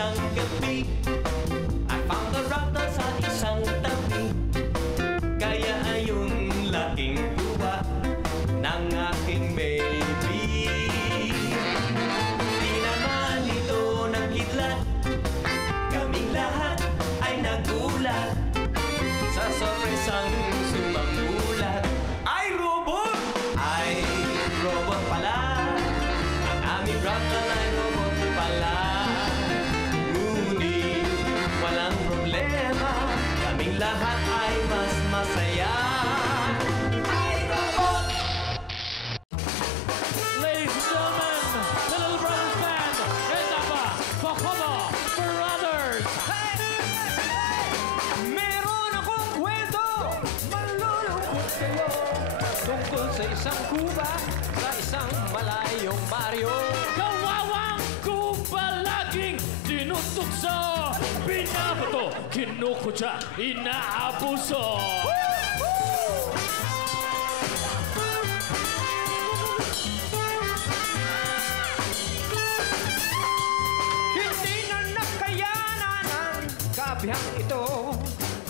isang gabi, I found a raptor sa isang tabi. Kaya ayun laking tuwa ng aking baby. Di naman ito nagkidlat, kaming lahat ay nagulat sa sorpresang sumamulat. Ay robot! Ay robot pala, ang aming raptor ay robot pala. Ngunit walang problema, kaming lahat ay mas masaya. Ay robot! Ladies and gentlemen, the Little Brothers Band, ito pa, Pacomo Brothers! Meron akong kwento, malulungkot kayo, tungkol sa isang kuba, sa isang malayong baryo. Kawawang kuba laging tinutugso, binabato, kinukutya, inaabuso. Hindi na nakayanan ng kabihang ito,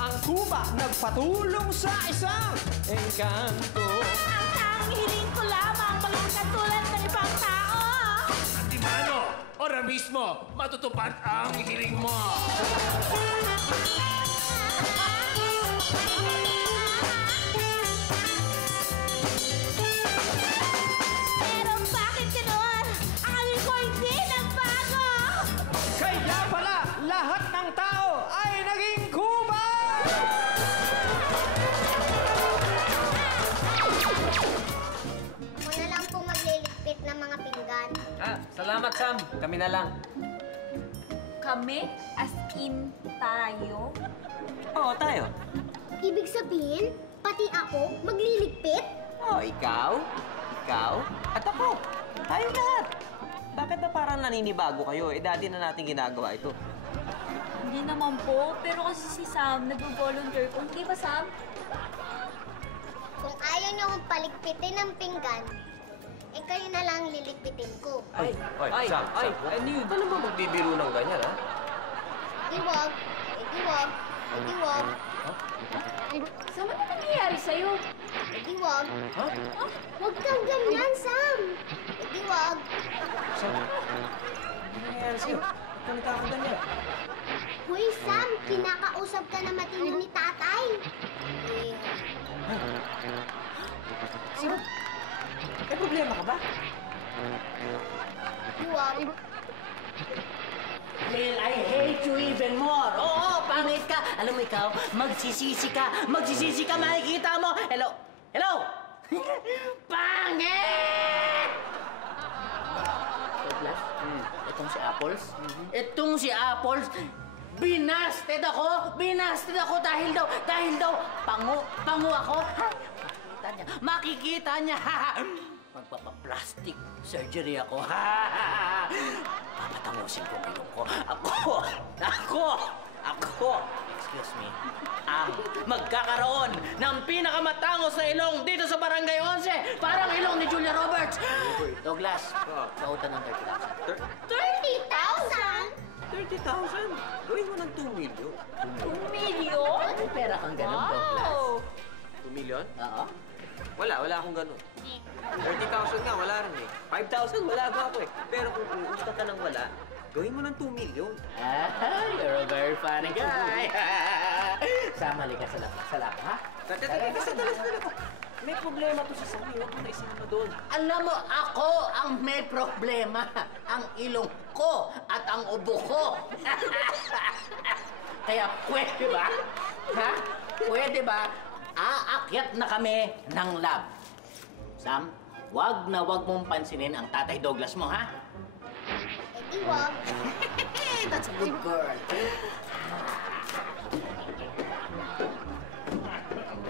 ang kuba nagpatulong sa isang engkanto. Ang tanging hiling ko lamang maging katulad ng ibang tao. Antimano, ora mismo, matutupad ang hiling mo. Pero bakit ganoon? Ang hiling ko hindi nagbago. Kaya pala, lahat ng tao ay naging kuba! Ako na lang po magliligpit ng mga pinggan. Salamat, Sam. Kami na lang. Kami? As in tayo? Oo, tayo. Ibig sabihin, pati ako magliligpit? Oh, ikaw, at ako. Tayo lahat. Bakit ba parang naninibago kayo? Dati na natin ginagawa ito. Hindi naman po, pero kasi si Sam nag-volunteer po. Hindi ba, Sam? Kung ayaw niyo akong paligpitin ng pinggan, eh kayo na lang liligpitin ko. Sam, ano yun? Paano ba magbibiro ng ganyan, ha? Diwag, diwag, diwag, Sam, ano nangyayari sa'yo? diwag. Huwag kang ganyan, Sam. Diwag. Ano nangyayari sa'yo? Ba't ka nagkakaganyan? Hoy, Sam, kinakausap ka na matino ni tatay. Sino? May problema ka ba? Diwag. Lil, I hate you even more. Oo, pangit ka. Alam mo ikaw, magsisisi ka, makikita mo. Hello? Pangit! Douglas, itong si Apples, binasted ako dahil daw, pango ako. Makikita niya. Magpapa-plastic surgery ako. Papatangusin ko ang ilong ko. Ako, excuse me, ang magkakaroon ng pinakamatangos na ilong dito sa Barangay 11. Parang ilong ni Julia Roberts. Douglas, pautan ng 30,000. 30,000? 30,000? Gawin mo ng 2 million. 2 million? May pera kang ganun, Douglas. 2 million? Oo. Wala akong ganun. 30,000 nga, wala rin eh. 5,000, wala ako eh. Pero kung gusto ka ng wala, gawin mo ng 2 million. You're a very funny guy. Samali ka sa lapa, ha? Sandali ko. May problema to sa Sammy. Huwag mo na isama doon. Alam mo, ako ang may problema. Ang ilong ko at ang ubo ko. Kaya pwede ba? Ha? Pwede ba? Aakyat na kami ng lab. Sam, wag mong pansinin ang Tatay Douglas mo, ha? Diwag. That's a good girl.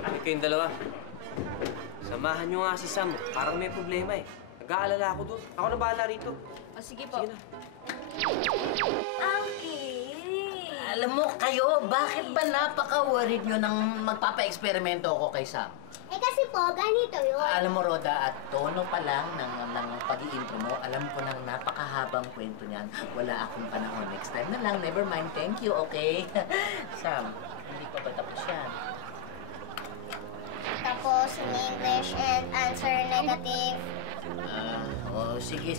Halika kayong dalawa. Samahan nyo nga si Sam. Parang may problema eh. Nag-aalala ako doon. Ako na bahala rito. O, sige po. Sige na. Alam mo kayo, bakit ba napaka-worried nyo nang magpapa-eksperimento ako kay Sam? Eh kasi po, ganito yun. Alam mo, Roda, at tono pa lang ng pag-i-intro mo, alam ko ng napakahabang kwento niyan. Wala akong panahon. Next time na lang. Never mind. Thank you, okay? Sam, hindi pa ba tapos yan? Tapos in English and answer negative. Sige.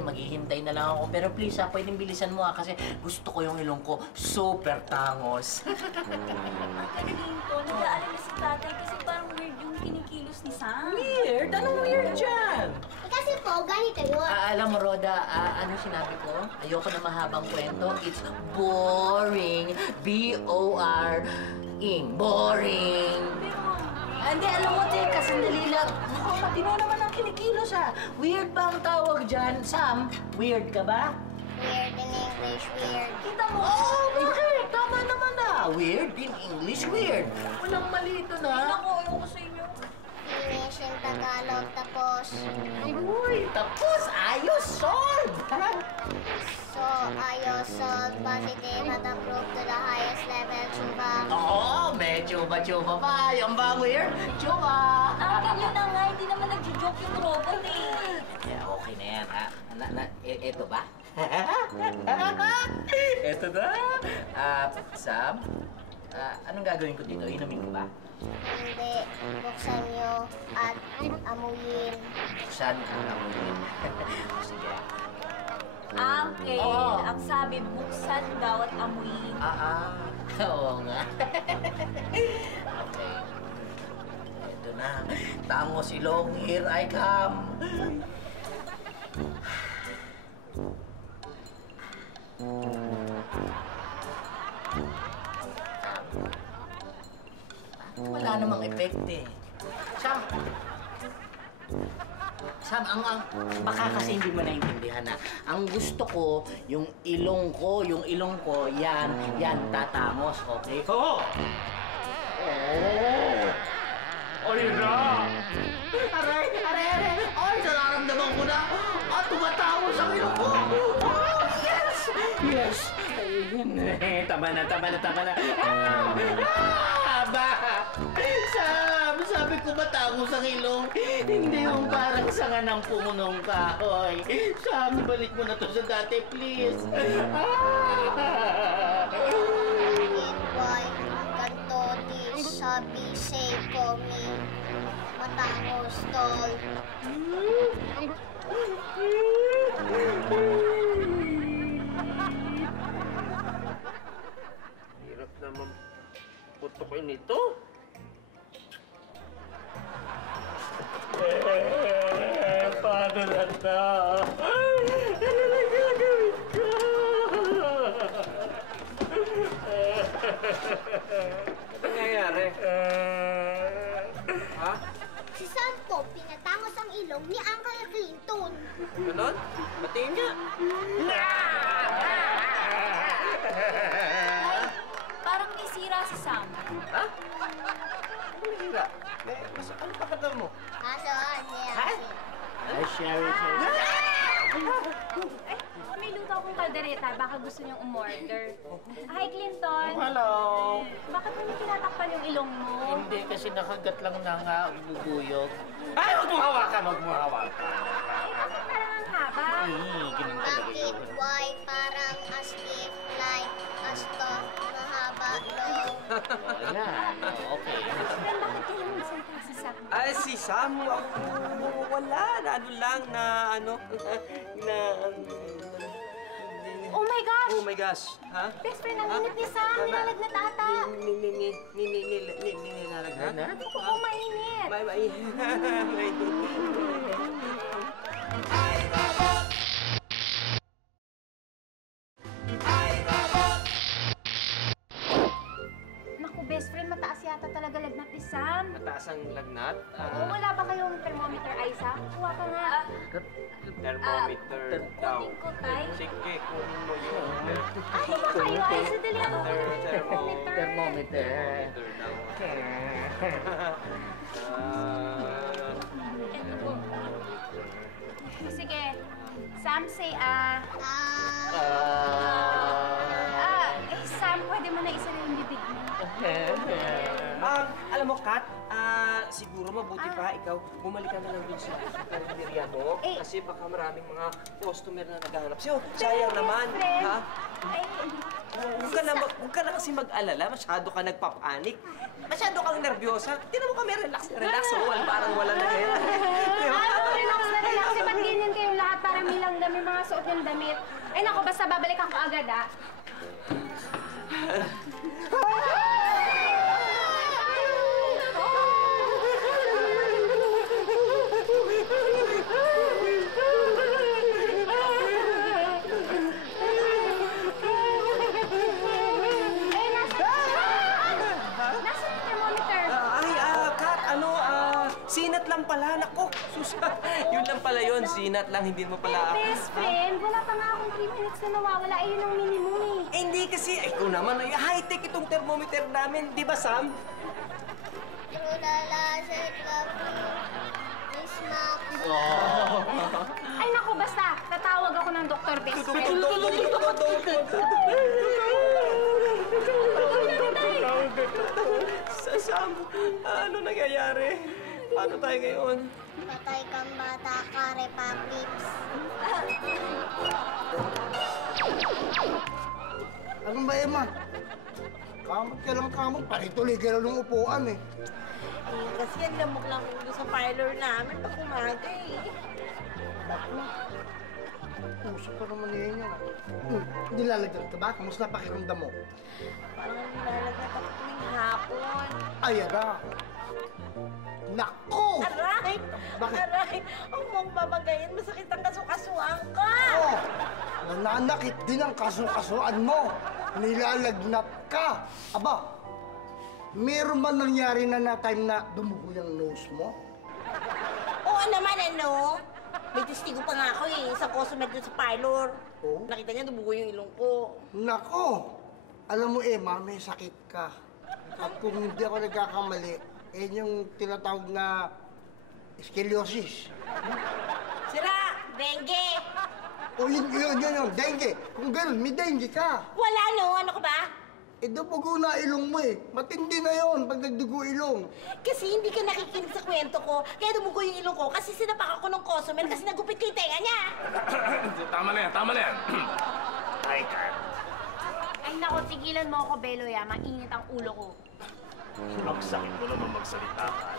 Maghihintay na lang ako. Pero please, pwedeng bilisan mo kasi gusto ko yung ilong ko super tangos. Dito, nag-aalala si tatay kasi parang weird yung kinikilos ni Sam. Weird? Anong weird dyan? Eh kasi po, ganito yun. Alam mo, Roda, ano sinabi ko? Ayoko na mahabang kwento. It's boring. B-O-R-ing. Boring. Hindi, alam mo, teka, sandali lang. Mukhang matino naman ang kinikilos, ha? Weird ba ang tawag dyan? Sam, weird ka ba? Weird in English, weird. Kita mo? Oo, bakit? Tama naman na. Weird in English, weird. Walang mali ito na. Ako, ayoko sa inyo. Finish in Tagalog, tapos. Uy, tapos ayos, solve! So, ayos, solve, positive, at approve to the highest level, chuba. Oo, may chuba-chuba pa. Yung ba weird? Chuba! Akin yun na nga, hindi naman nagjo-joke yung robot eh. Yeah, okay na yan, ha? Eto ba? Eto na? Sam? Anong gagawin ko dito? Inumin ko ba? Hindi, buksan nyo at amuyin. Saan ang amunin? Sige. Uncle, Oo. ang sabi, buksan daw at amuyin. Oo nga. Okay. Ito na. Tangos ilong, here I come. Wala namang epekte. Sam, baka kasi hindi mo naintindihan na. Ang gusto ko, yung ilong ko, yan tatangos, okay? Oo! Ayun na! Aray! Ay, nararamdaman ko na! Tumatangos ang ilong ko! Oh, yes! Ayun, tama na. Sam, sabi ko matangos ang ilong. Hindi yung parang sanga ng punong kahoy. Sam, balik mo na to sa dati, please. Boy, ganto di sabi say ko me. Matangos, tol. Hirap naman putukin ito. Paano na to? Ano na gagawin ko? Ano nangyayari? Ha? Si Sam po, pinatangos ang ilong ni Uncle Clinton. Ganon? Batiin niya. Parang may sira si Sam. Ha? Ano hira? Ano pakatan mo? Kaso, siya. Ay, Sherry. May luto akong kaldereta. Baka gusto niyong umorder. Hi, Clinton. Hello. Bakit mo tinatakpan yung ilong mo? Hindi kasi nakagat lang ng bubuyog. Ay, huwag mo hawakan. Parang ang haba. Ganun talaga Bakit? yun. Why? Parang asleep like asto mahaba long. Wala. Okay. Pero bakit kayo magsalita si Sam? Ay, si Sam, wala. Ano lang na Oh my gosh! Oh my gosh. Ha? Best friend, ang init ni Sam. Nilalagnat ata. Nilalagnat? Oo, mainit. Bye. Naku, best friend, mataas yata talaga lagnat ni Sam. Mataas ang lagnat. Oo, wala ba kayong thermometer, Aiza? Kuha ka nga. Thermometer daw. Kunin ko, Tay. Sige, kunin mo yun. Ano ba kayo, Aiza? Dali ako kunin ng thermometer. Thermometer. daw. Ito po. Sige. Sam, say Sam, pwede mo na isa na yung bibig mo. Alam mo, Kat, siguro mabuti pa ikaw, bumalik ka na lang dun sa karinderya mo. Kasi baka maraming mga customer na naghahanap sa'yo. Sayang naman, ha? Huwag ka na kasi mag-alala. Masyado ka nagpapanik. Masyado kang nervyosa. Tingnan mo kami, relax. Parang wala na kayo. Relax na relax. Ba't ganyan kayong lahat? Parang milang dami mga suot ng damit. Ay naku, basta babalikan ko agad, ah. Sinat lang pala, nako. Susa, yun lang pala yun. Sinat lang, hindi mo pala... Best friend, wala pa nga akong 3 minutes na nawawala. Ayun ang minimum eh. Hindi kasi, ikaw naman, high-tech itong thermometer namin. Di ba, Sam? Trulala sa Club Miss Max. Ay naku, basta. Tatawag ako ng Dr. Best friend. Sam, ano nangyayari? Paano tayo ngayon? Patay kang bata ka, Republics. Ano ba, Emma? Kamot ka lang kamot. Parituloy ka lang ng upuan eh. Kasi yan lamok lang doon sa parlor namin pag umaga eh. Puso pa naman yan yan. Nilalagyan ka ba? Kamusta pakiramdam mo? Parang nilalagyan ako tuwing hapon. Ay, aga. Nako! Aray! Bakit? Aray! Huwag mong babagayin. Masakit ang kasukasuan ka! Oh! Nananakit din ang kaso-kasuan mo. Nilalagnat ka. Aba, meron ba nangyari na time na dumugo yung nose mo? Oo naman, ano? May testigo pa nga ako eh. Isang customer doon sa parlor. Oh? Nakita niya dumugo yung ilong ko. Nako! Alam mo, Emma, may sakit ka. At kung hindi ako nagkakamali, yung tinatawag na scoliosis. Sira! Dengue! O yun, dengue. Kung gano'n, may dengue ka. Wala no? Ano ka ba? Dugo na ilong mo eh. Matindi na yon pag nagdugo ilong. Kasi hindi ka nakikinig sa kwento ko. Kaya dumugo yung ilong ko kasi sinapak ako ng customer kasi nagupit ko yung tenga niya. Tama na yan. Ay, Carl. Ay naku, tigilan mo ako, Beloya. Mainit ang ulo ko. Ang sakit mo naman magsalita ka.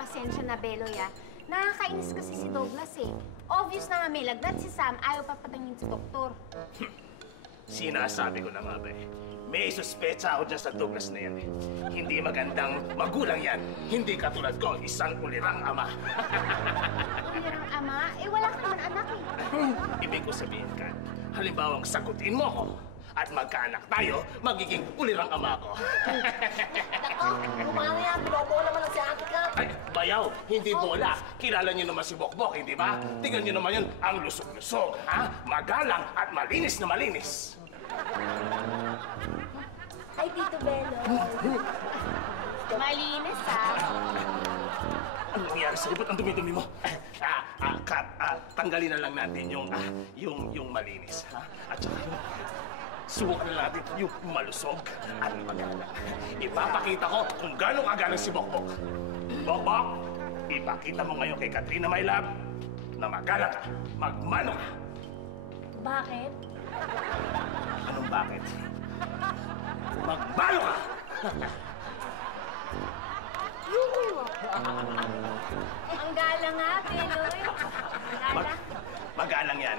Pasensya na, Beloya. Nakakainis kasi si Douglas eh. Obvious na nga may lagnat si Sam, ayaw papatingin sa doktor. Sinasabi ko na nga ba eh. May suspecha ako dyan sa Douglas na yan eh. Hindi magandang magulang yan. Hindi katulad ko, isang ulirang ama. Ulirang ama? Eh wala ka naman anak eh. Ibig ko sabihin ka, halimbawang sagutin mo ko at magkaanak tayo, magiging ulirang ama ko. Nako, kumano yan. Binobola mo lang si ate ka. Ay, bayaw, hindi bola. Kilala niyo naman si Bokbok, hindi ba? Tingnan niyo naman yun, ang lusog-lusog, ha? Magalang at malinis na malinis. Ay, Tito Belo. Malinis ah. Ano nangyari sa libot? Ang dumi-dumi mo. Kat, tanggalin na lang natin yung malinis, ha? At saka subukan na natin yung malusog at magalang. Ipapakita ko kung gano'ng kagalang si Bokbok. Bokbok, ipakita mo ngayon kay Katrina, my love, na magalang ka, magmano ka. Bakit? Anong bakit? Magmano ka! Ang galang nga, Beloy. Galang. Magalang yan.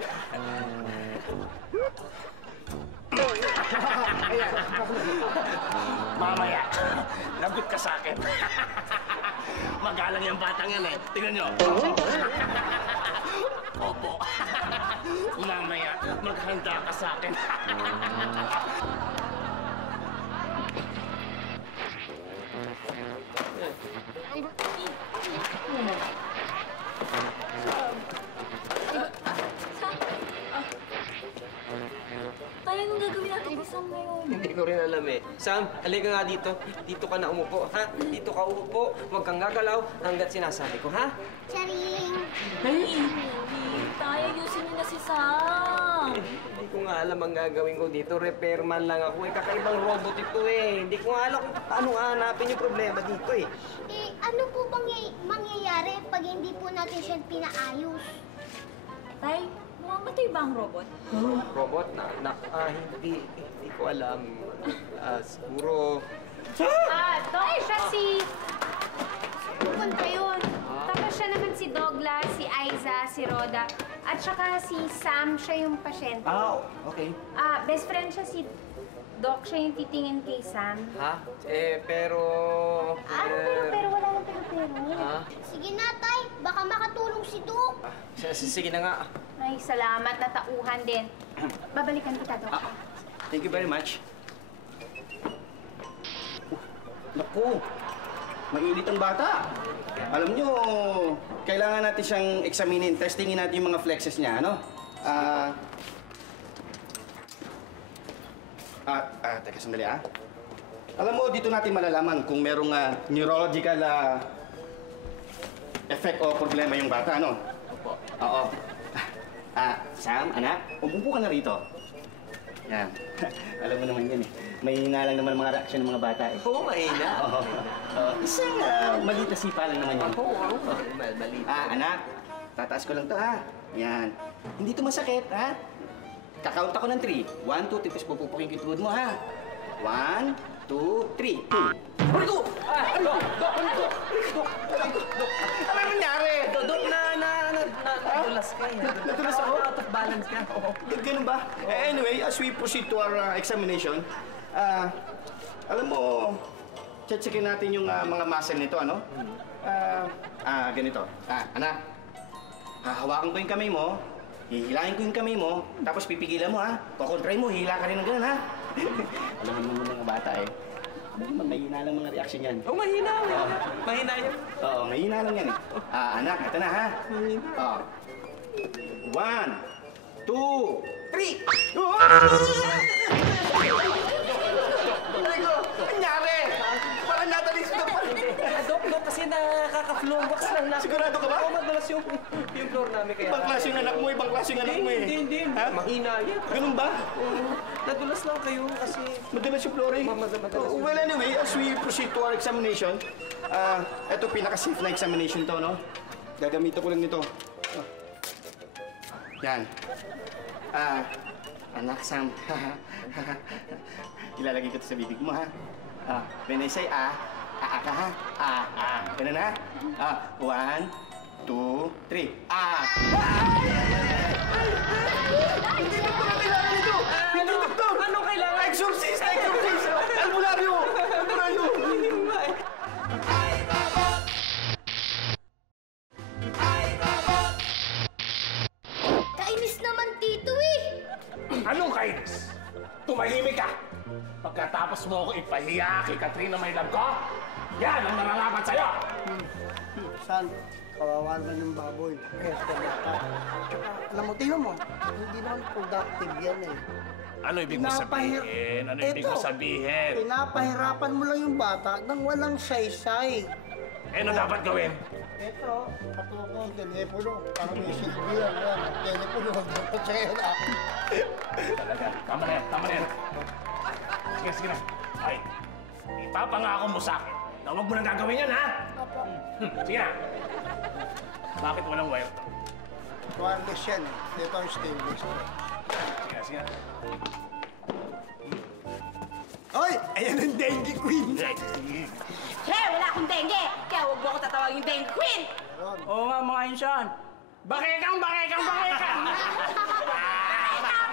Mamaya, lagot ka sa akin. Magalang yung batang yan eh. Tingnan nyo. Opo. Mamaya, maghanda ka sa akin. Tayo ang gagawin natin kay Sam ngayon. Hindi ko rin alam eh. Sam, halika nga dito. Dito ka na umupo, ha? Dito ka umupo. Huwag kang gagalaw hanggat sinasabi ko, ha? Charing! Tayo, ayusin niyo na si Sam. Hindi ko ko nga alam ang gagawin ko dito. Repairman lang ako eh. Kakaibang robot ito eh. Hindi ko nga alam kung paano hanapin yung problema dito eh. Eh, ano po bang mangyayari pag hindi po natin siya pinaayos? Tay, mamamatay ba ang robot? Robot? Hindi ko alam. Siguro... Dok, siya si... Pupunta yun. Tapos siya naman si Douglas, si Aiza, si Rhoda, at saka si Sam, siya yung pasyente. Okay. Best friend siya si Doc, siya yung titingin kay Sam. Ha? Pero... Pero wala nang pero. Sige na, Tay. Baka makatulong si Doc. Sige na nga. Ay, salamat na tauhan din. Babalikan kita, Doc. Thank you very much. Naku, mainit ang bata. Alam nyo, kailangan natin siyang examinin, testingin natin yung mga flexes niya, ano? Teka, sandali Alam mo, dito natin malalaman kung merong neurological effect o problema yung bata, ano? Opo. Oo. Sam, anak, umupo ka na rito. Yan. Alam mo naman yan eh. Mahina lang naman ang mga reaksyon ng mga bata eh. Oo, mahina. Isang maliit na sipa lang naman yan. Maliit. Anak, tataas ko lang to Yan. Hindi to masakit, Kakount ako ng 3. 1, 2, 3, tapos pupupukin ko yung tuhod mo, 1, 2, 3. Aray ko! Dok! Ano nangyari? Dok, nadulas ka eh. Nadulas ako? Out of balance ka. Ganun ba? Anyway, as we proceed to our examination, alam mo, checkin natin yung mga muscle nito, ano? Ganito. Anak, hahawakan ko yung kamay mo, hihilahin ko yung kamay mo, tapos pipigilan mo, Kukontray mo, hihila ka rin ng ganun, Alam mo naman mga bata, mahina lang mga reaction yan. Mahina. Mahina yan. Oo, mahina lang yan, anak, ito na, Mahina. 1, 2, 3! Aray ko! Nangyari! Parang natalis na pa! Dok, kasi nakaka-flow wax lang na. Sigurado ka ba? Oo, madalas yung floor namin kaya. Ibang klase yung anak mo, ibang klase yung anak mo eh. Hindi. Mahina yan. Ganun ba? Nadulas lang kayo kasi... Madalas yung floor eh. Well, anyway, as we proceed to our examination, ito pinaka-safe na examination to, no? Gagamitan ko lang nito. Yan. Anak Sam. Ilalagay ko ito sa bibig mo, when I say ka, Ganun, 1, 2, 3. Hindi doktor ang kailangan nito! Hindi doktor! Anong kailangan? Exorcist! Albularyo! Kainis naman, Tito Anong kainis? Tumahimik ka! Pagkatapos mo ako ipahiya kay Katrina may love ko, yan ang nararapat sa'yo! San, kawawa naman yung baboy. Kaya sa bata. Tsaka, alam mo, tingnan mo, hindi naman productive yan Ano ibig mo sabihin? Ano ibig mo sabihin? Pinapahirapan mo lang yung bata nang walang saysay. Ano dapat gawin? Ito, patuko, telepono. Parang may silbihan yan. Telepono, magpapasera. Talaga, tama na yan. Sige na. Ay, ipapangako mo sa akin na huwag mo nang gagawin yan, Opo. Sige na. Bakit walang wire to? Wireless yan. Ito ang stainless. Sige na. Ay! Ayan ang dengue queen! Wala akong dengue! Kaya huwag mo ako tatawagin dengue queen! Oo nga, mga insyan. Bakekang!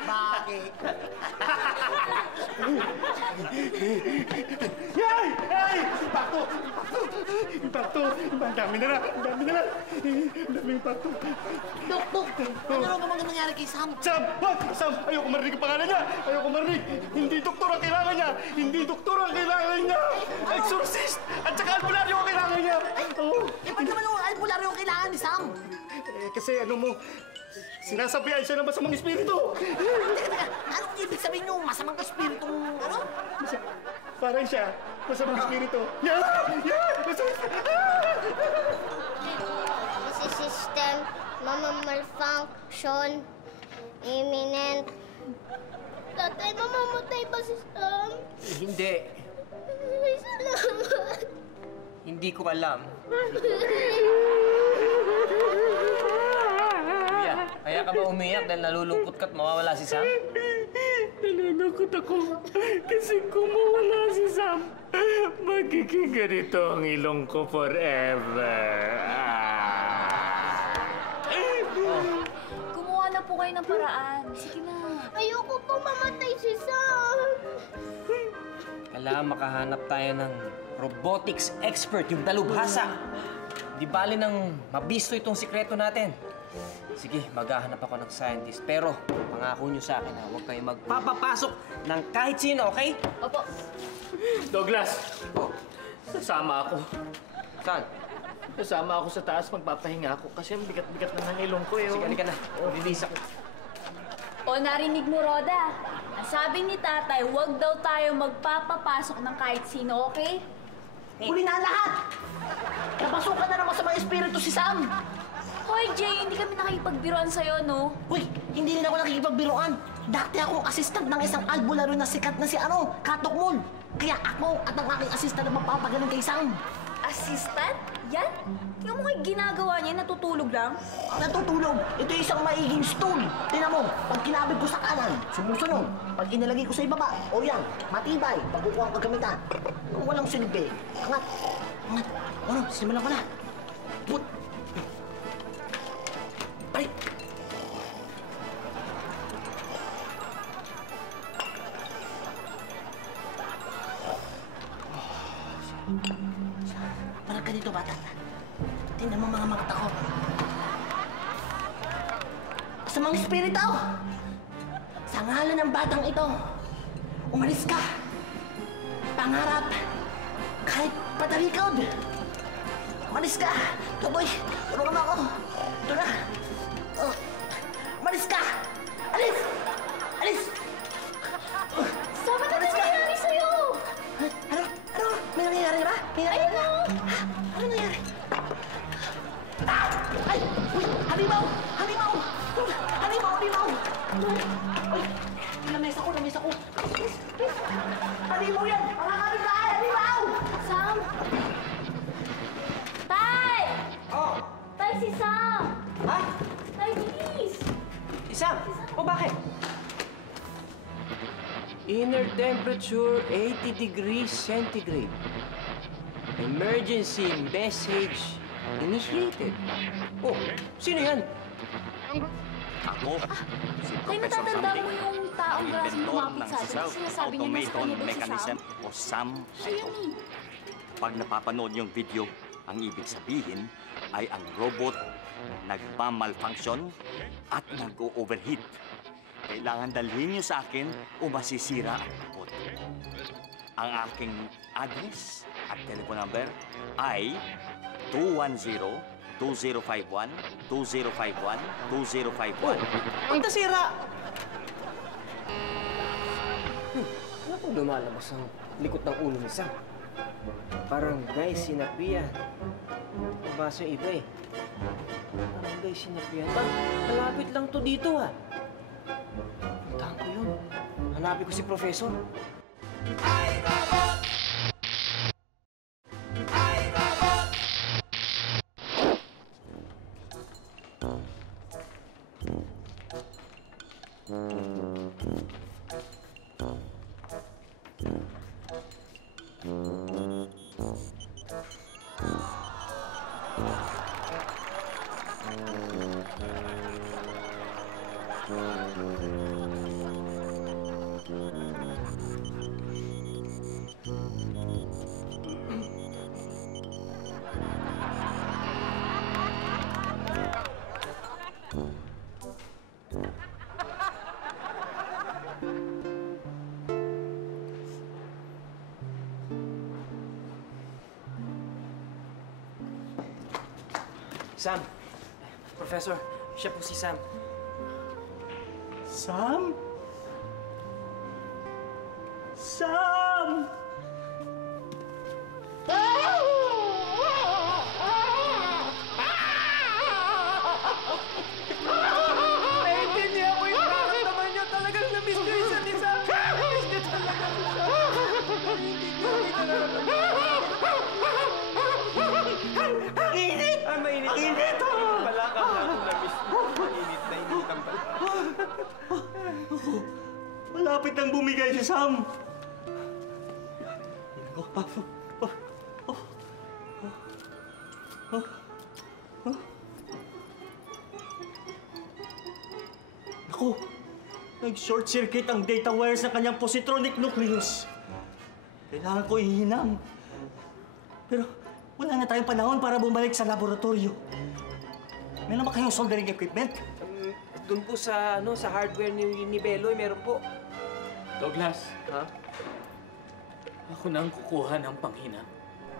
Bakit? Ay! Impacto! Ang dami na! Ang daming impacto. Dok! Ano ba mga nangyari kay Sam? Sam! What? Sam! Ayoko marinig ang pangalan niya! Hindi doktor ang kailangan niya! Exorcist! At saka albularyo ang kailangan niya! Ba't naman yung albularyo yung kailangan ni Sam? Kasi sinasabihan siya ng masamang espiritu! Teka, anong ibig sabihin yung masamang espiritong ano? Parang siya, masamang espiritu. Kasi system, malfunction, imminent Tatay, mamamatay ba si Sam? Hindi. Ay, salamat. Hindi ko alam. Kaya ka ba umiyak dahil nalulungkot ka at mawawala si Sam? Nalulungkot ako kasi kung mawala si Sam, magiging ganito ang ilong ko forever. Gumawa na po kayo ng paraan. Sige na. Ayoko po mamatay si Sam. Kailangan makahanap tayo ng robotics expert, yung dalubhasa. Di bali nang mabisto itong sikreto natin. Sige, maghahanap ako ng scientist. Pero, pangako nyo sa akin na huwag kayo magpapapasok ng kahit sino, okay? Opo. Douglas! Sasama ako. Saan? Sasama ako sa taas, magpapahinga ako kasi ang bigat-bigat na ng ilong ko eh. Sige, halika na. Release ako. O, narinig mo, Roda. Ang sabi ni tatay, huwag daw tayo magpapapasok ng kahit sino, okay? Huli na ang lahat! Napasukan na naman sa mga espiritu si Sam! Hoy, Jay, hindi kami nakikipagbiruan sa'yo, no? Uy, hindi rin ako nakikipagbiruan. Dati akong assistant ng isang albularyo na sikat na si Katok Moon. Kaya ako at ang aking assistant na magpapagaling kay Sam. Assistant? Yan? Tingnan mo kayo ginagawa niya, natutulog lang? Natutulog. Ito yung isang maiging stool. Tingnan mo, pag kinabig ko sa kanan, sumusunod. Pag inilagay ko sa ibaba, o yan, matibay, pagkukuha ang kagamitan. Walang silbi. Angat. Angat. Ano, simulan ko na. Put. Balik. Parang ka dito, bata. Tingnan mo mga mata ko. Sa mga espiritu! Sa ngalan ng batang ito, umalis ka. Pangarap, kahit patalikod. Umalis ka. Tuboy, tulungan mo ako. Ito na. Umalis ka. Alis! Alis! Sama na nangyayari sa'yo! Ano? Ano? May nangyayari ba? May nangyayari ba? Ano nangyayari? Ay! Uy! Halimaw! Halimaw! Halimaw! Halimaw! Uy! Lamesa ko! Lamesa ko! Please! Please! Halimaw yan! Makakabit na! Halimaw! Sam! Tay! Oh! Tay, si Sam! Ha? Tay, bilis! Si Sam? O bakit? Inner temperature 80 degrees centigrade. Emergency message initiated. Oh, sino yan? Ako, si Tay, Professor natatanda Sanding, mo yung taong grasong inventor lumapit ng sa atin. Sinasabi niya na sa kanya daw si mechanism Sam. o SAM. Siya yun eh. Pag napapanood yung video, ang ibig sabihin ay ang robot nagmamalfunction at nag-overheat. Kailangan dalhin niyo sa akin o masisira ang robot. Ang aking address at telephone number ay 210-2051-2051-2051. Ang nasira! Ano pong lumalabas ang likot ng ulo ni Sam? Parang guys, sinapian. Baso yung iba eh. Parang guys, sinapian. Malapit lang to dito ah. Puntahan ko yun. Hanapin ko si Professor. Sam. Professor, siya po si Sam. Sam? Sam! Naiintindihan ko yung nararamdaman niyo. Talagang malapit nang bumigay si Sam. Naku, nag-short circuit ang data wires ng kanyang positronic nucleus. Kailangan ko ihinang. Pero wala na tayong panahon para bumalik sa laboratorio. May naman kayong soldering equipment? Doon po sa, sa hardware ni Beloy, meron po. Douglas. Ha? Ako na ang kukuha ng panghinang.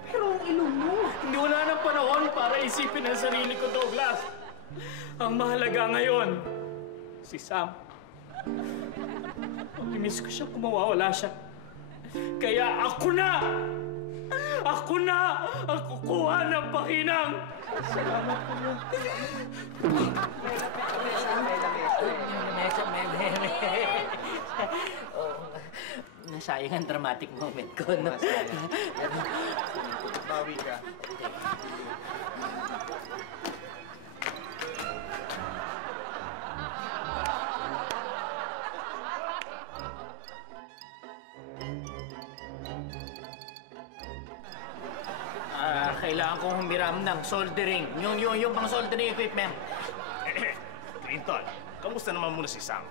Pero ang ilong mo. Hindi wala nang panahon para isipin ang sarili ko, Douglas. Ang mahalaga ngayon, si Sam. Pag-miss ko siya kung mawawala siya. Kaya ako na ang kukuha ng panghinang. Salamat po. Nasayang ang dramatic moment ko, no? Bawi ka. Kailangan kong humiram ng soldering. Yung pang soldering equipment. Clinton, kamusta naman muna si Sam?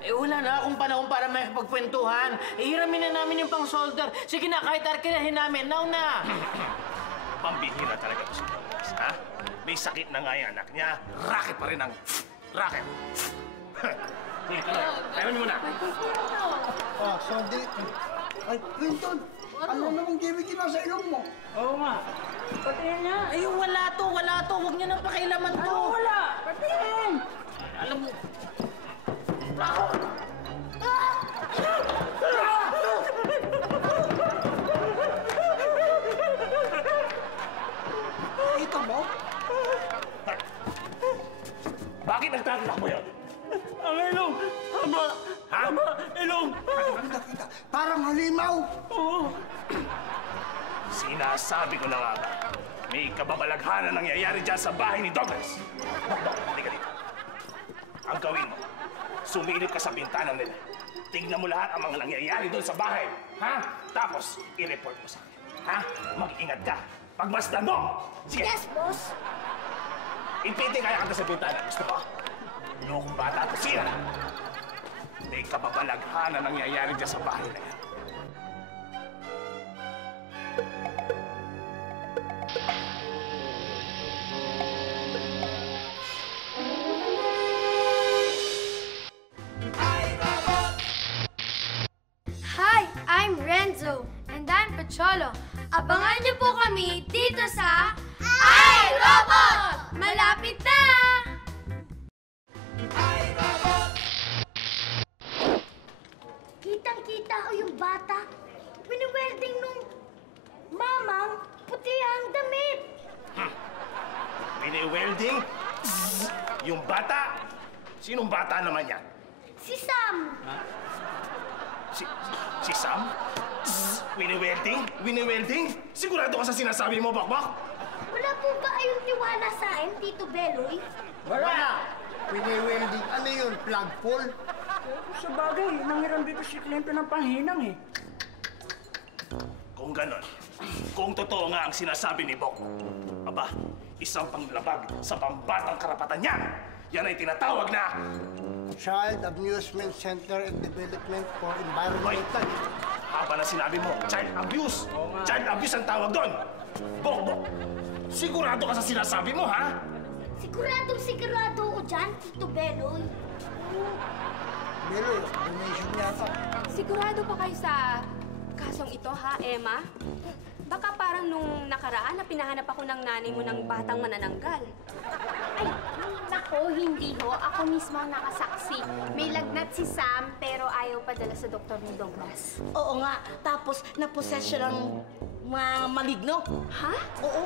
Wala na akong panahon para makipagkwentuhan. Hiramin na namin yung pang solder. Sige na, kahit arkinahin namin. Now na! Pambihira talaga to si Douglas, ha? May sakit na nga yung anak niya. Racket pa rin ang... racket. Sige, tuloy. Meron mo na. Sorry. Ay, Clinton, ano namang gimmick na sa ilong mo? Oo nga. Patingin niya. Ay, wala to. Huwag niyo nang pakialaman to. Ano wala? Patingin! Alam mo... Ito mo? Bakit nagtatalak mo yun? Ang ilong! Ama! Ha? Ama! Ilong! Kita. Parang halimaw. Oo! Sinasabi ko na nga ba, may kababalaghanan nangyayari dyan sa bahay ni Douglas. Hindi ka dito. Ang gawin mo, sumilip ka sa bintana nila. Tignan mo lahat ang mga nangyayari doon sa bahay. Ha? Tapos, i-report mo sa akin. Ha? Mag-ingat ka. Pagmasdan mo! Sige! Yes, boss. Ipiti kaya ka sa bintana. Gusto mo? Lokong bata at sira. May kababalaghanan nangyayari dyan sa bahay na yan. Hi, I'm Renzo. And I'm Pacholo. Abangan niyo po kami dito sa iRobot! Malapit na! Kitang-kita ko yung bata. Wini-welding nung mamang puti ang damit. Wini-welding? Yung bata? Sinong bata naman yan? Si Sam. Si Sam? Wini-welding? Wini-welding? Sigurado ka sa sinasabi mo, Bakbak? Wala po ba kayong tiwala sa akin, Tito Beloy? Wala. Wini-welding. Ano yun? Plug pull? Sa bagay, nangiram dito si Clinton ng panghinang eh. Kung ganon, kung totoo nga ang sinasabi ni Bok, aba, isang panglabag sa pambatang karapatan niya. Yan ay tinatawag na... Child Amusement Center and Development for Environmental. Haba na sinabi mo, child abuse. Child abuse ang tawag doon. Bok, sigurado ka sa sinasabi mo, ha? Sigurado ko dyan, Tito Beloy. Beloy, donation yata. Sigurado pa kayo sa kasong ito, ha, Emma? Baka parang nung nakaraan na pinahanap ako ng nanay mo ng batang manananggal. Ay, nako, hindi ho. Ako mismo ang nakasaksi. May lagnat si Sam, pero ayaw padala sa doktor ni Douglas. Oo nga, tapos naposes siya ng mga maligno. Ha? Oo.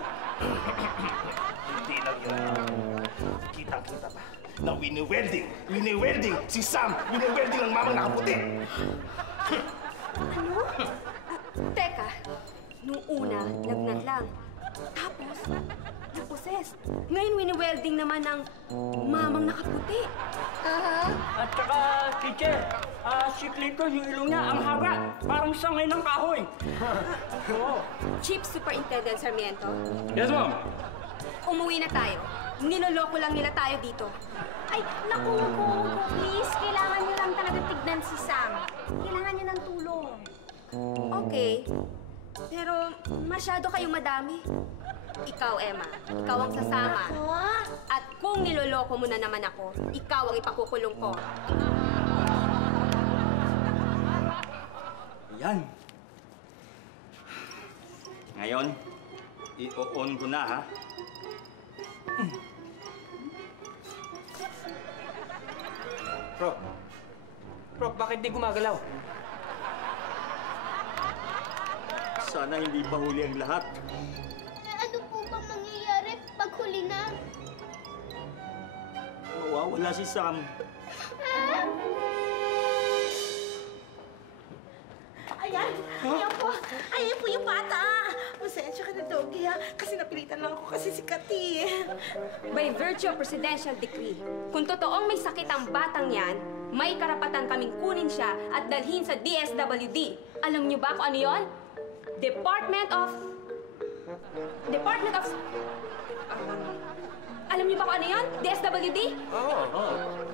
Hindi lang yun. Kitang-kita pa na wini-welding si Sam, wini-welding ang mamang nakaputi. Ano? Teka, nung una, lagnat lang. Tapos, naposes. Ngayon, wini-welding naman ng mamang nakaputi. At saka, Teacher, si Clito, yung ilong niya, ang haba. Parang sangay ng kahoy. Chief Superintendent Sarmiento, Yes, ma'am. umuwi na tayo. Niloloko lang nila tayo dito. Ay, naku, please. Kailangan niyo lang talaga tignan si Sam. Kailangan niya ng tulong. Okay. Pero masyado kayong madami. Ikaw, Emma. Ikaw ang sasama. At kung niloloko mo na naman ako, ikaw ang ipakukulong ko. Yan. Ngayon, i-on ko na, ha? Prof, bakit di gumagalaw? Sana hindi pa huli ang lahat. Ano po bang mangyayari pag huli na? Mawawala si Sam. Ayan! Ayan po yung bata! Pasensya ka na, Doggy, ha? Kasi napilitan lang ako kasi si Kati. By virtue of presidential decree, kung totoong may sakit ang batang yan, may karapatan kaming kunin siya at dalhin sa DSWD. Alam niyo ba kung ano yon? Alam niyo ba kung ano yon? DSWD?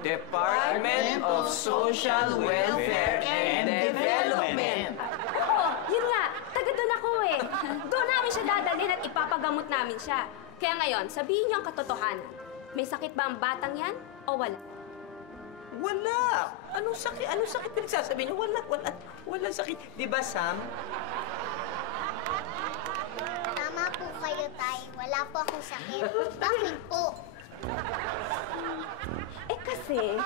Department of Social Welfare and Development. Oo, yun nga. Taga doon ako eh. Doon namin siya dadalhin at ipapagamot namin siya. Kaya ngayon, sabihin niyo ang katotohanan. May sakit ba ang batang yan o wala? Wala! Anong sakit? Anong sakit pinagsasabi niyo? Walang sakit. Di ba, Sam? Tama po kayo, Tay. Wala po akong sakit. Bakit po? Eh kasi,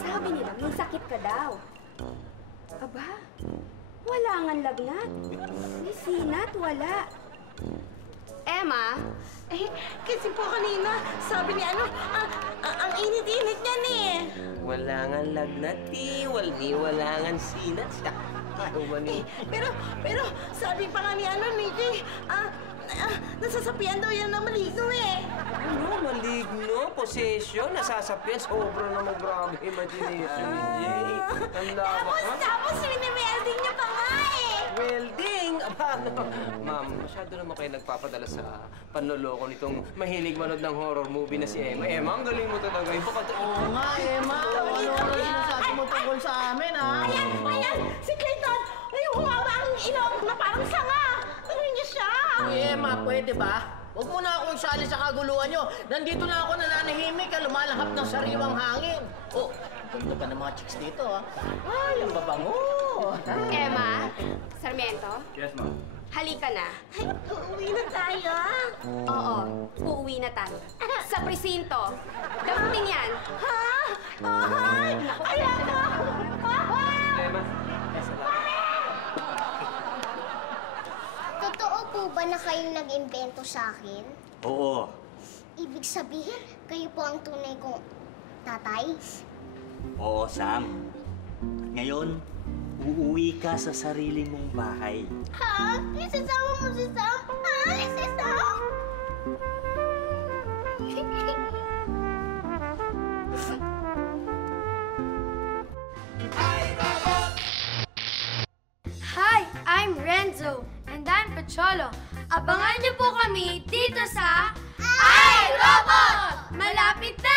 sabi nila may sakit ka daw. Aba, wala ngang lagnat. May sinat, wala. Emma? Kasi po kanina, sabi ni ang init-init niyan eh. Wala nga lagnat, wala nga sinat. Pero sabi pa nga ni Nikki, nasasapian daw yan na maligno eh. Ano? Maligno? Possession? Nasasapian? Sobra naman grabe imagination ni Jay. Tanda ba ka? Tapos mini-welding niya pa nga eh. Welding? Aba, ma'am, masyado naman kayo nagpapadala sa panloloko nitong mahilig manood ng horror movie na si Emma. Emma, ang galing mo talaga. Oo nga, Emma. Ano sinasabi mo tungkol sa amin, ha? Ayan! Si Clayton! Ay, humawa ang ilong na parang sanga! Ano niya siya? Uy, Emma, pwede ba? Huwag mo na akong isali sa kaguluhan nyo. Nandito na ako nananahimik, lumalahap ng sariwang hangin. Oh, ganda pa ng mga chicks dito, ha? Ay, ang babango! Emma? Sarmiento? Yes, ma'am. Halika na. Ay, uuwi na tayo. Oo, uuwi na tayo. Sa presinto. Damutin yan. Ha? Ay! Ayan mo! Emma, Totoo po ba na kayong nag-imbento sa akin? Oo. Ibig sabihin, kayo po ang tunay kong tatay? Oo, Sam. Ngayon, uuwi ka sa sarili mong bahay. Ha? Isasama mo si Sam? Ha? Si Sam? Hi, I'm Renzo. And I'm Pacholo. Abangan niyo po kami dito sa iRobot! Malapit na!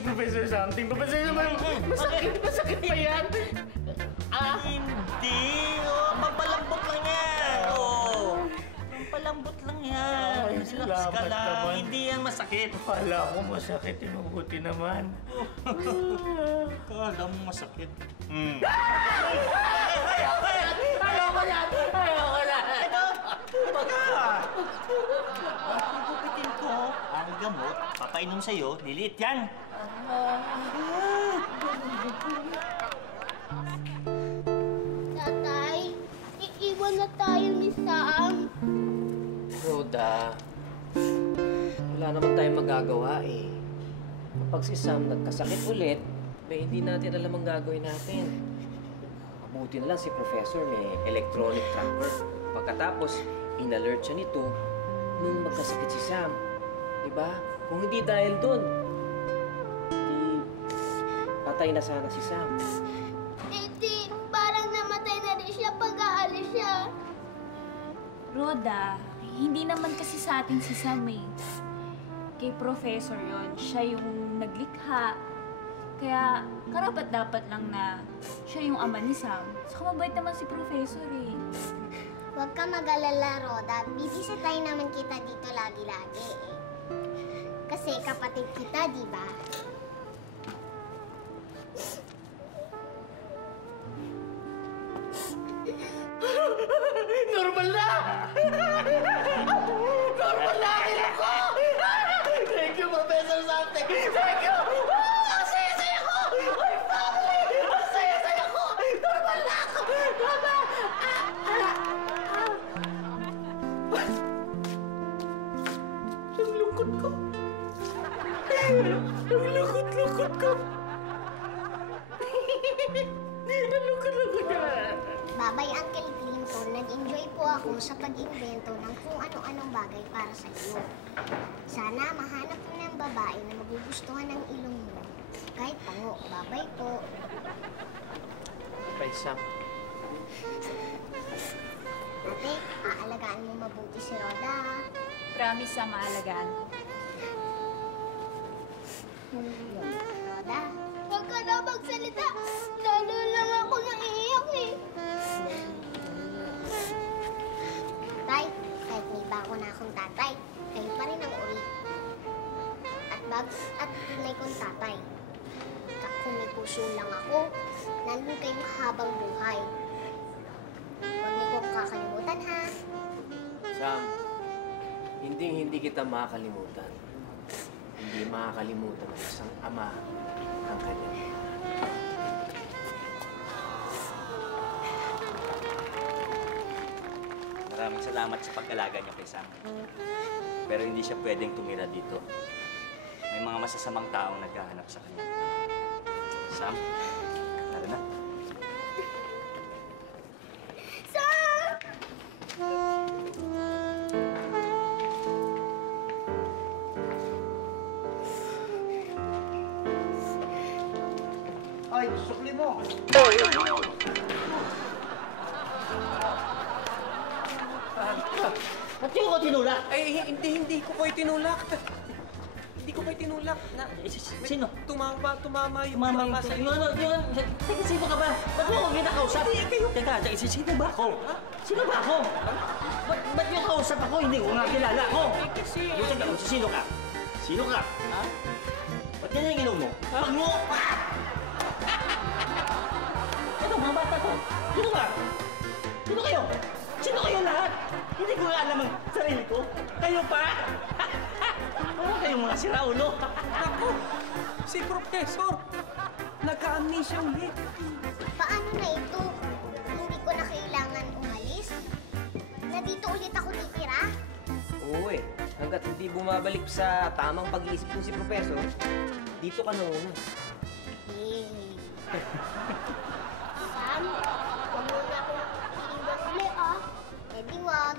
Professor something. Professor naman. Masakit pa yan. Hindi. Pampalambot lang yan. Pampalambot lang yan. Relax ka lang. Hindi yan masakit. Kala ko masakit. Tinubuti naman. Kala mo masakit. Ayoko na! Ayoko na! Gugupitin ko ang gamot. Papainom sa'yo. Lilit yan. Tatay, iiwan na tayo ni Sam. Rhoda, wala naman tayong magagawa eh. Kapag si Sam nagkasakit ulit, hindi natin alam ang gagawin natin. Mabuti na lang si Professor may electronic tracker. Pagkatapos, in-alert siya nito nung magkasakit si Sam. Diba? Kung hindi dahil doon, di patay na sana si Sam. Titi, parang namatay na rin siya pag aalis siya. Roda, hindi naman kasi sa atin si Sam eh. Kay Professor yon, siya yung naglikha. Kaya karapat-dapat lang na siya yung ama ni Sam. Saka mabait naman si Professor eh. Huwag ka mag-alala, Roda. Bibisitahin naman kita dito lagi-lagi eh. Kasi kapatid kita, di ba? Normal na! Normal na ang ilang ko! Thank you, Professor Something! Thank you! Ang saya-saya ko! My family! Ang saya-saya ko! Normal na ako! Normal! Ang lungkot ko! Ang lungkot-lungkot ko! Ang lungkot-lungkot ko! Babay, Uncle Clinton, nag-enjoy po ako sa pag-invento ng kung ano-anong bagay para sa iyo. Sana mahanap mo ng babae na magugustuhan ng ilong mo. Kahit pango, babay po. Bye, Sam. Ate, aalagaan mo mabuti si Roda. Promise sa maalagaan ko. Roda, huwag ka na magsalita. Lalo lang ako naiiyak eh. Tay, kahit may bago na akong tatay, kayo pa rin ang uri. At tunay kong tatay. Kung may puso lang ako, nandun kayong habang buhay. Huwag niyo po kakalimutan, ha? Sam, hindi kita makakalimutan. Hindi makakalimutan ng isang ama ang kanyang anak. Maraming salamat sa pag-alaga niyo kay Sam. Pero hindi siya pwedeng tumira dito. May mga masasamang taong naghahanap sa kanya. Sam, tara na. Ay, sukli mo! Ba't yung ako tinulak? Ay, hindi ko po itinulak. Hindi ko po itinulak. Sino? Tumama yung Mama, sa yung ano, teka, sino ka ba? Ba't mo ako kinakausap? Teka, sino ba ako? Sino ba ako? Ba't yung kausap ako? Hindi ko nga kilala ako. Kasi... Teka, sino ka? Sino ka? Ha? Ba't ganyan yung inom mo? Pag mo! Ito, mga bata to. Sino ba? Sino kayo? Sino kayo lahat? Hindi ko nga alam ang sarili ko. Kayo pa? Ano kayong mga siraulo? Ako! Si Professor! Nagka-amnesia ulit. Paano na ito? Hindi ko na kailangan umalis? Na dito ulit ako titira? Oo eh. Hanggat hindi bumabalik sa tamang pag-iisip ko si Professor, dito ka na muna. Hey. Sam, huwag mo na akong iiwan uli, ah. Eh di wag.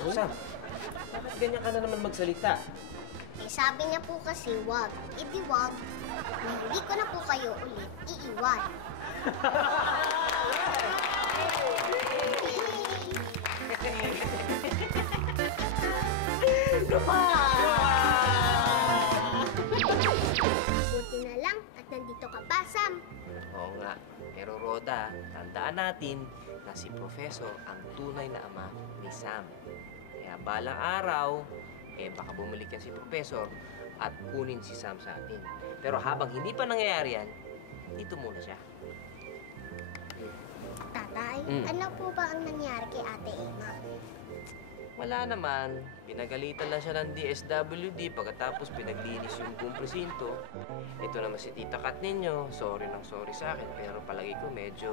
Oh, Sam, bakit ganyan ka na naman magsalita? Eh sabi niya po kasi wag. Eh di wag. Na hindi ko na po kayo ulit iiwan. Buti na lang at nandito ka pa, Sam. Oo nga. Pero Roda, tandaan natin na si Professor ang tunay na ama ni Sam. Kaya balang araw, baka bumalik yan si Professor at kunin si Sam sa atin. Pero habang hindi pa nangyayari yan, dito muna siya. Tatay, ano po ba ang nangyari kay Ate Emma? Wala naman. Pinagalitan lang siya ng DSWD pagkatapos pinaglinis yung buong presinto. Ito naman si Tita Kat ninyo. Sorry sa akin. Pero palagi ko medyo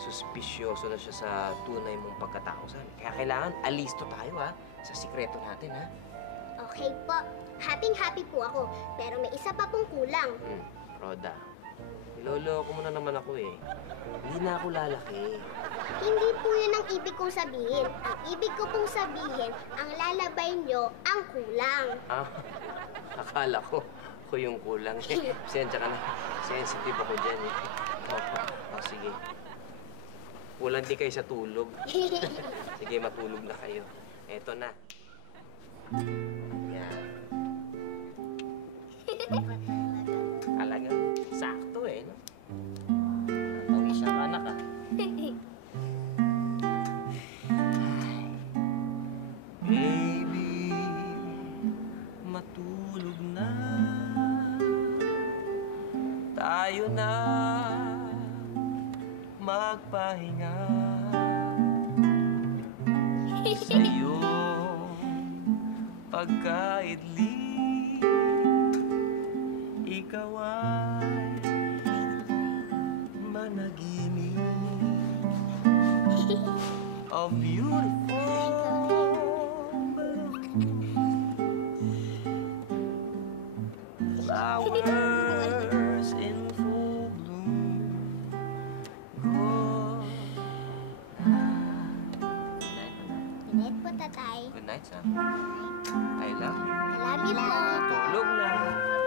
suspisyoso na siya sa tunay mong pagkatao. Kaya kailangan alisto tayo ha. Sa sikreto natin ha. Okay po. Happy po ako. Pero may isa pa pong kulang. Roda, niloloko mo na naman ako eh. Hindi na ako lalaki. Hindi po yun ang ibig kong sabihin. Ang ibig ko pong sabihin, ang lalabay nyo ang kulang. Akala ko, ako yung kulang. Pasensya ka na. Sensitive ako dyan eh. Opo. O, sige. Kulang di kayo sa tulog. Sige, matulog na kayo. Eto na. Yan. Talaga, sakto eh, no? Pawis ang anak ah. Baby, matulog na. Tayo na magpahinga. Sa iyong pagkaidli, ikaw ay managinip. A beautiful flowers in full bloom. Good night po, tatay. Good night, Sam. I love you. I love you po. Tulog na.